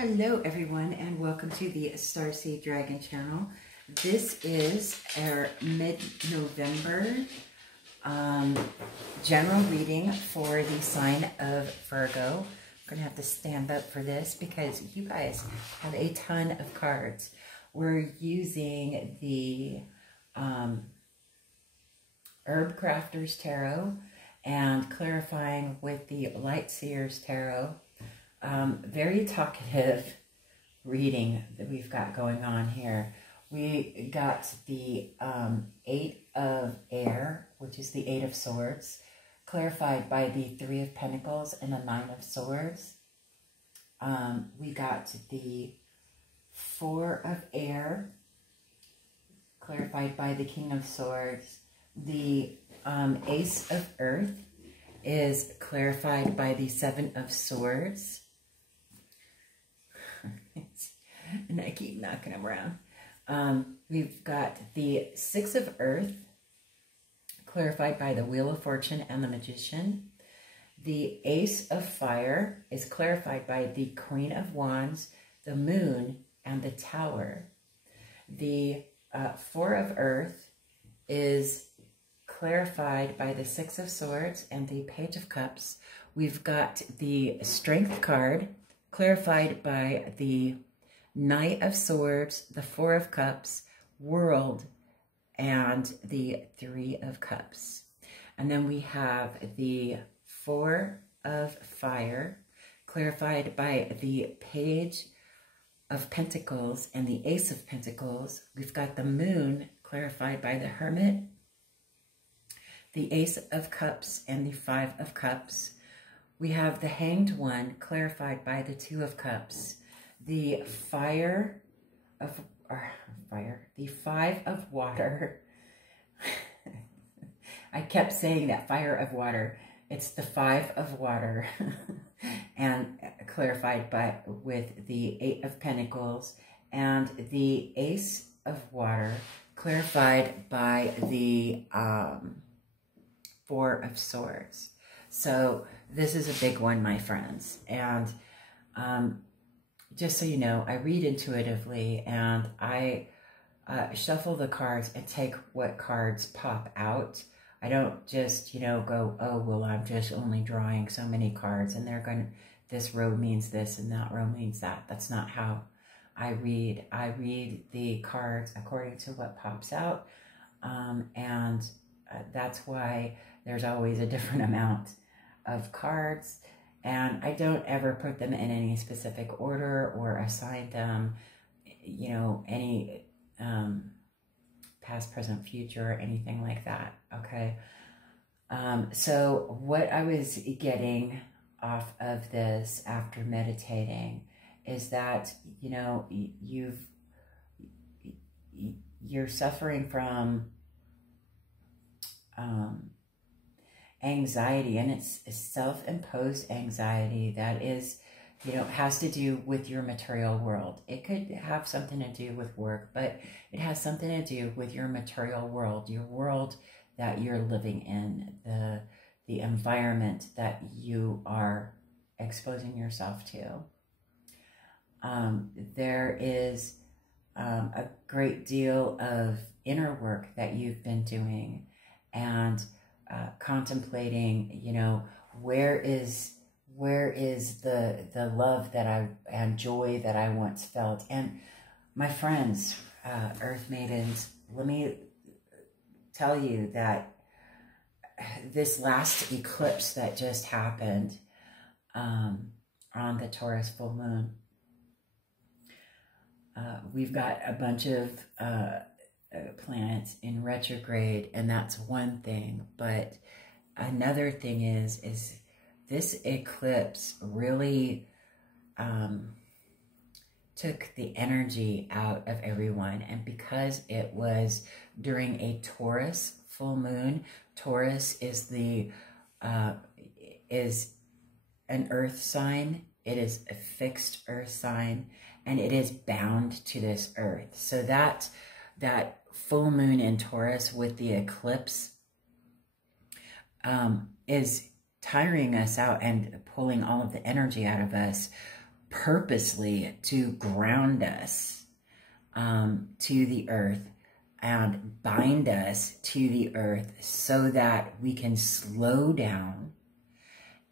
Hello everyone, and welcome to the Starseed Dragon channel. This is our mid-November general reading for the sign of Virgo. I'm going to have to stand up for this because you guys have a ton of cards. We're using the Herb Crafters Tarot and clarifying with the Light Seers Tarot. Very talkative reading that we've got going on here. We got the 8 of Air, which is the 8 of Swords, clarified by the 3 of Pentacles and the 9 of Swords. We got the 4 of Air, clarified by the King of Swords. The Ace of Earth is clarified by the 7 of Swords. And I keep knocking them around. We've got the 6 of Earth, clarified by the Wheel of Fortune and the Magician. The Ace of Fire is clarified by the Queen of Wands, the Moon, and the Tower. The 4 of Earth is clarified by the 6 of Swords and the Page of Cups. We've got the Strength card, clarified by the Knight of Swords, the 4 of Cups, World, and the 3 of Cups. And then we have the 4 of Fire, clarified by the Page of Pentacles and the Ace of Pentacles. We've got the Moon, clarified by the Hermit, the Ace of Cups, and the 5 of Cups. We have the Hanged One, clarified by the 2 of Cups. The 5 of Water. I kept saying that, Fire of Water. It's the 5 of Water, and clarified with the 8 of Pentacles, and the Ace of Water, clarified by the 4 of Swords. So this is a big one, my friends. And just so you know, I read intuitively, and I shuffle the cards and take what cards pop out. I don't just, go, oh, well, I'm just only drawing so many cards, and they're going to, this row means this and that row means that. That's not how I read. I read the cards according to what pops out, and that's why there's always a different amount of cards, and I don't ever put them in any specific order or assign them, any past, present, future, or anything like that, okay? So what I was getting off of this after meditating is that, you're suffering from anxiety, and it's self-imposed anxiety that is, has to do with your material world. It could have something to do with work, but it has something to do with your material world, your world that you're living in, the environment that you are exposing yourself to. There is a great deal of inner work that you've been doing, and contemplating, where is the love that and joy that I once felt. And my friends, Earth Maidens, let me tell you that this last eclipse that just happened on the Taurus full moon, we've got a bunch of planets in retrograde, and that's one thing. But another thing is this eclipse really took the energy out of everyone. And because it was during a Taurus full moon, Taurus is the is an earth sign. It is a fixed earth sign, and it is bound to this earth. So that full moon in Taurus with the eclipse is tiring us out and pulling all of the energy out of us. purposely to ground us to the earth and bind us to the earth so that we can slow down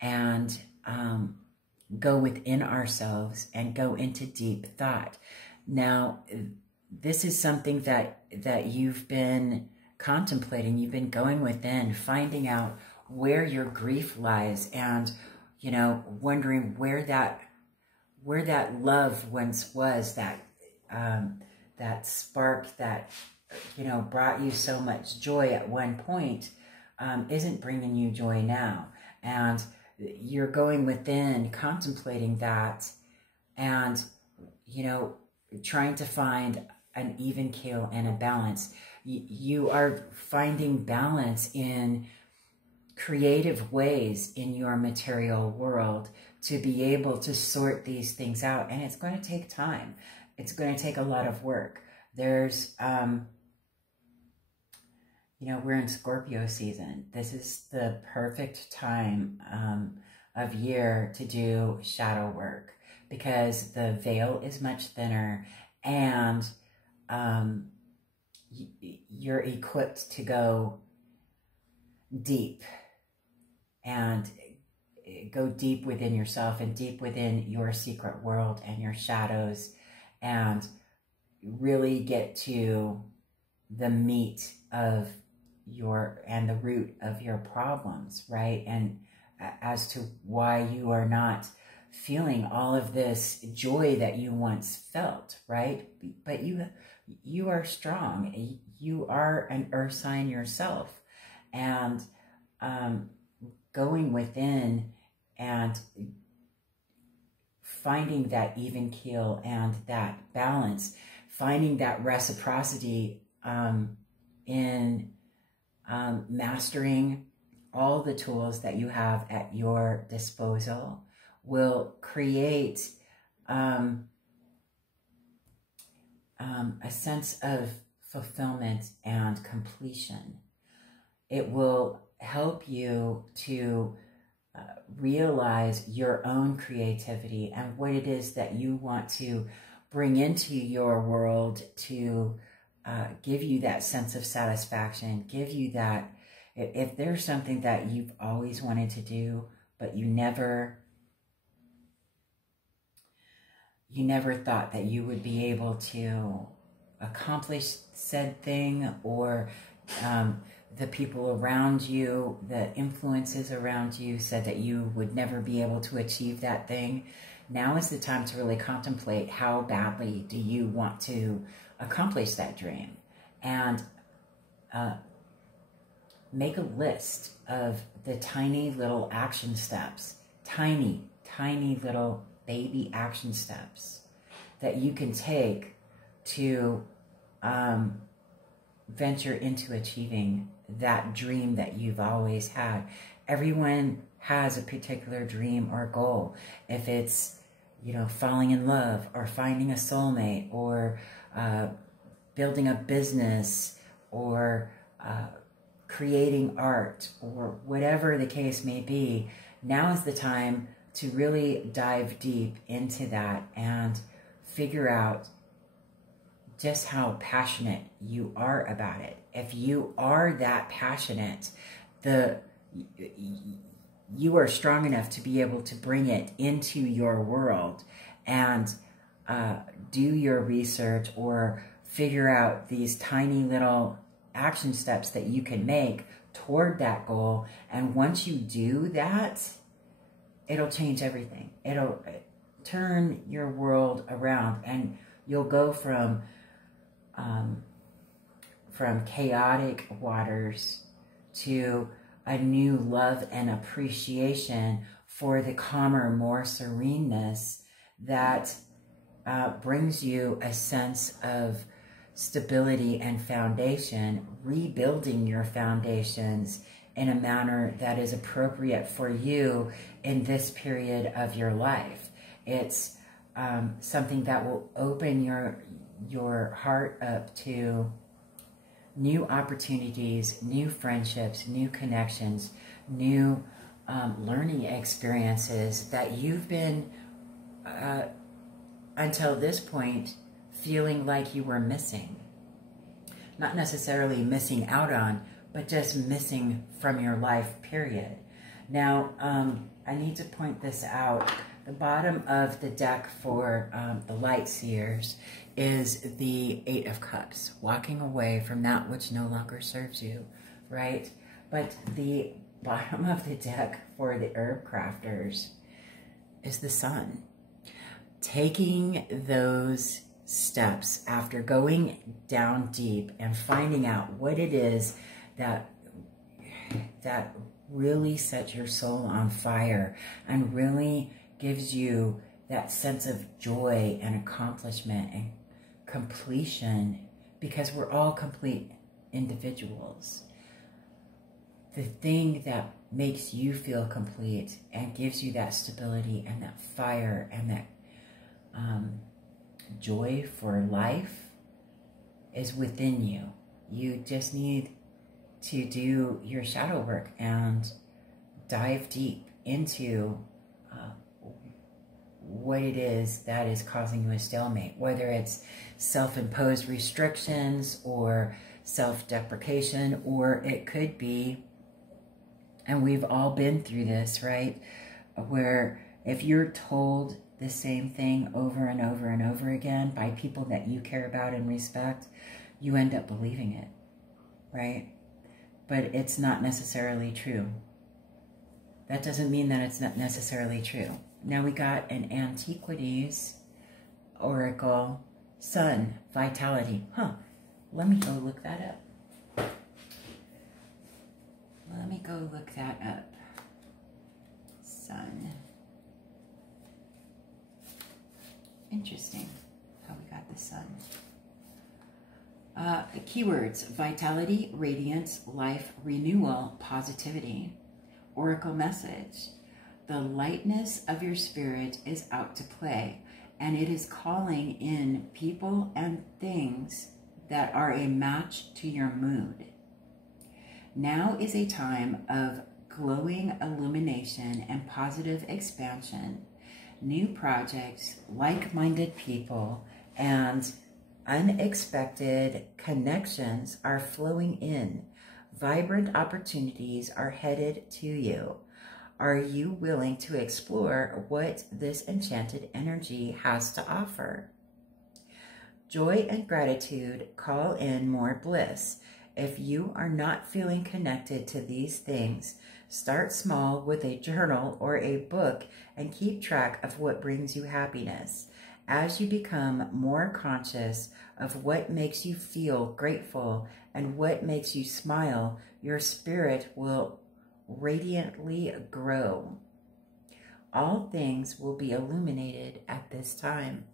and go within ourselves and go into deep thought. Now, this is something that you've been contemplating. You've been going within, finding out where your grief lies, and, you know, wondering where that love once was, that that spark that, you know, brought you so much joy at one point, isn't bringing you joy now. And you're going within, contemplating that, and, you know, trying to find an even keel and a balance. You are finding balance in creative ways in your material world to be able to sort these things out. And it's going to take time. It's going to take a lot of work. There's, you know, we're in Scorpio season. This is the perfect time of year to do shadow work, because the veil is much thinner, and you're equipped to go deep, and go deep within yourself and deep within your secret world and your shadows, and really get to the meat of and the root of your problems, right? And as to why you are not feeling all of this joy that you once felt, right? But you are strong. You are an earth sign yourself, and going within and finding that even keel and that balance, finding that reciprocity in mastering all the tools that you have at your disposal will create a sense of fulfillment and completion. It will help you to realize your own creativity and what it is that you want to bring into your world to give you that sense of satisfaction, give you that, if there's something that you've always wanted to do, but you never thought that you would be able to accomplish said thing, or the people around you, the influences around you said that you would never be able to achieve that thing. Now is the time to really contemplate, how badly do you want to accomplish that dream, and make a list of the tiny little action steps, tiny little baby action steps that you can take to venture into achieving that dream that you've always had. Everyone has a particular dream or goal. If it's, you know, falling in love, or finding a soulmate, or building a business, or creating art, or whatever the case may be, now is the time to really dive deep into that and figure out just how passionate you are about it. If you are that passionate, you are strong enough to be able to bring it into your world and do your research, or figure out these tiny little action steps that you can make toward that goal. And once you do that, it'll change everything. It'll turn your world around, and you'll go from chaotic waters to a new love and appreciation for the calmer, more sereneness that brings you a sense of stability and foundation, rebuilding your foundations in a manner that is appropriate for you in this period of your life. It's something that will open your heart up to new opportunities, new friendships, new connections, new learning experiences that you've been until this point, feeling like you were missing. Not necessarily missing out on, but just missing from your life, period. Now, I need to point this out. The bottom of the deck for the light seers is the Eight of Cups, walking away from that which no longer serves you, right? But the bottom of the deck for the herb crafters is the Sun. Taking those steps after going down deep and finding out what it is that really sets your soul on fire and really gives you that sense of joy and accomplishment and completion, because we're all complete individuals. The thing that makes you feel complete and gives you that stability and that fire and that joy for life is within you. You just need to do your shadow work and dive deep into what it is that is causing you a stalemate, whether it's self-imposed restrictions or self-deprecation, or it could be, and we've all been through this, right, where if you're told the same thing over and over and over again by people that you care about and respect, you end up believing it, right? But it's not necessarily true. That doesn't mean that it's not necessarily true. Now we got an Antiquities Oracle, Sun, Vitality. Let me go look that up. Let me go look that up. Sun. Interesting how we got the Sun. Keywords: vitality, radiance, life, renewal, positivity. Oracle message: the lightness of your spirit is out to play, and it is calling in people and things that are a match to your mood. Now is a time of glowing illumination and positive expansion. New projects, like-minded people, and unexpected connections are flowing in. Vibrant opportunities are headed to you. Are you willing to explore what this enchanted energy has to offer? Joy and gratitude call in more bliss. If you are not feeling connected to these things, start small with a journal or a book and keep track of what brings you happiness. As you become more conscious of what makes you feel grateful and what makes you smile, your spirit will radiantly grow. All things will be illuminated at this time.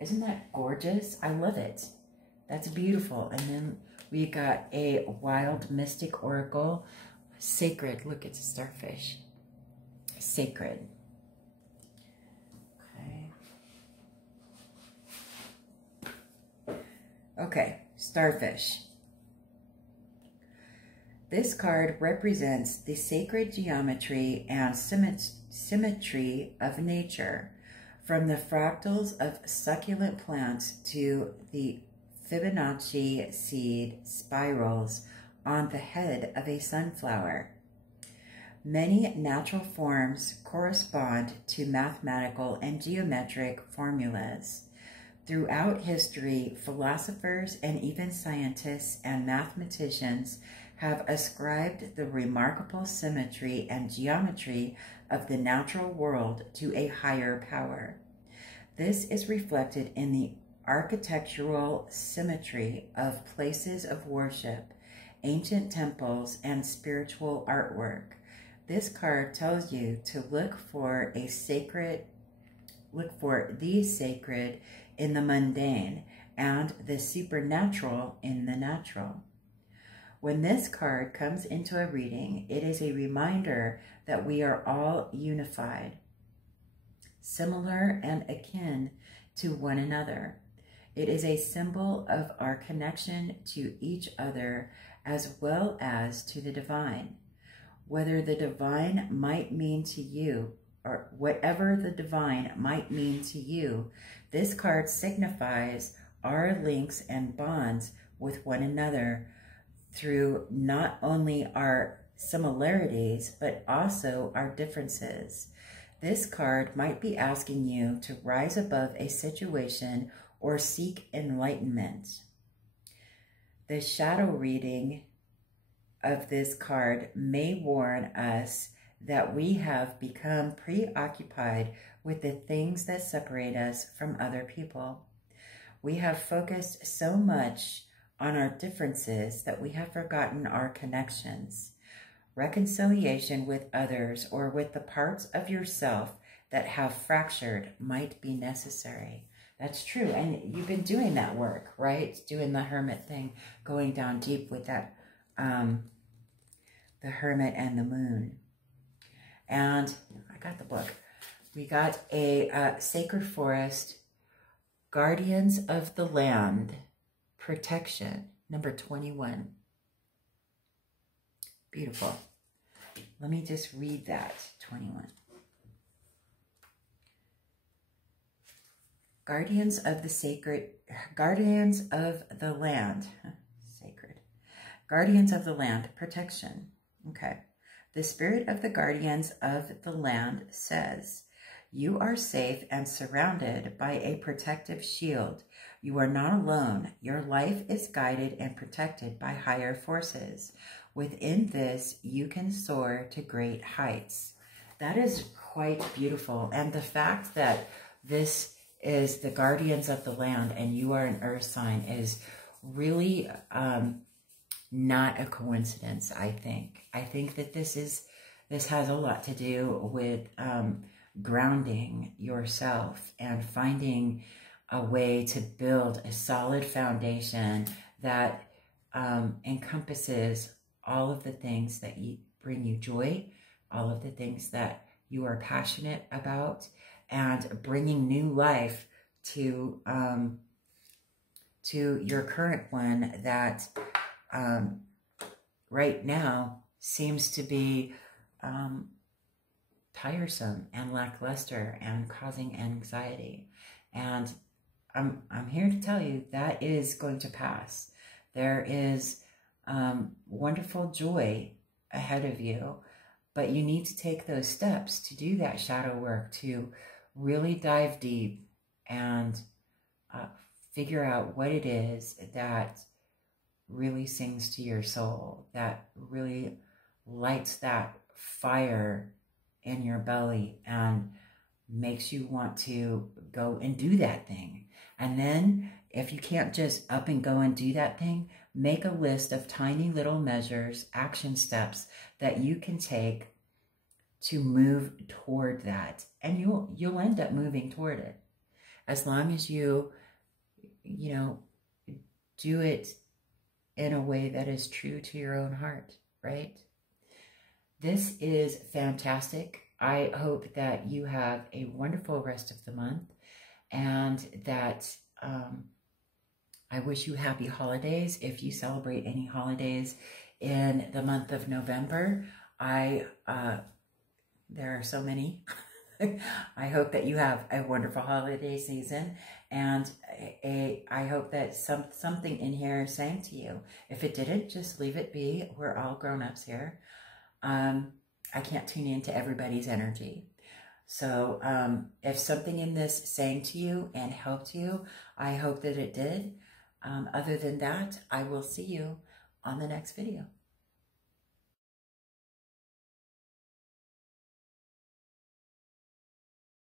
Isn't that gorgeous? I love it. That's beautiful. And then we got a Wild Mystic Oracle, Sacred. Look, it's a starfish. Sacred. Okay, starfish. This card represents the sacred geometry and symmetry of nature, from the fractals of succulent plants to the Fibonacci seed spirals on the head of a sunflower. Many natural forms correspond to mathematical and geometric formulas. Throughout history, philosophers and even scientists and mathematicians have ascribed the remarkable symmetry and geometry of the natural world to a higher power. This is reflected in the architectural symmetry of places of worship, ancient temples, and spiritual artwork. This card tells you to look for the sacred in the mundane and the supernatural in the natural. When this card comes into a reading, it is a reminder that we are all unified, similar and akin to one another. It is a symbol of our connection to each other as well as to the divine. Whether the divine might mean to you or whatever the divine might mean to you, this card signifies our links and bonds with one another through not only our similarities, but also our differences. This card might be asking you to rise above a situation or seek enlightenment. The shadow reading of this card may warn us that we have become preoccupied with the things that separate us from other people. We have focused so much on our differences that we have forgotten our connections. Reconciliation with others or with the parts of yourself that have fractured might be necessary. That's true. And you've been doing that work, right? Doing the hermit thing, going down deep with that, the hermit and the moon. And I got the book. We got a Sacred Forest, Guardians of the Land, Protection, number 21. Beautiful. Let me just read that, 21. Guardians of the Sacred, Guardians of the Land, Sacred. Guardians of the Land, Protection. Okay. The spirit of the guardians of the land says, you are safe and surrounded by a protective shield. You are not alone. Your life is guided and protected by higher forces. Within this, you can soar to great heights. That is quite beautiful. And the fact that this is the guardians of the land and you are an earth sign is really not a coincidence, I think. I think that this has a lot to do with grounding yourself and finding a way to build a solid foundation that encompasses all of the things that bring you joy, all of the things that you are passionate about, and bringing new life to your current one that right now seems to be tiresome and lackluster and causing anxiety. And I'm here to tell you that is going to pass. There is wonderful joy ahead of you, but you need to take those steps to do that shadow work, to really dive deep and figure out what it is that really sings to your soul, that really lights that fire in your belly and makes you want to go and do that thing. And then if you can't just up and go and do that thing, make a list of tiny little measures, action steps that you can take to move toward that. And you'll end up moving toward it. As long as you do it in a way that is true to your own heart, right? This is fantastic. I hope that you have a wonderful rest of the month, and that I wish you happy holidays. If you celebrate any holidays in the month of November, there are so many. I hope that you have a wonderful holiday season, and I hope that something in here sang to you. If it didn't, just leave it be. We're all grown-ups here. I can't tune into everybody's energy. So if something in this sang to you and helped you, I hope that it did. Other than that, I will see you on the next video.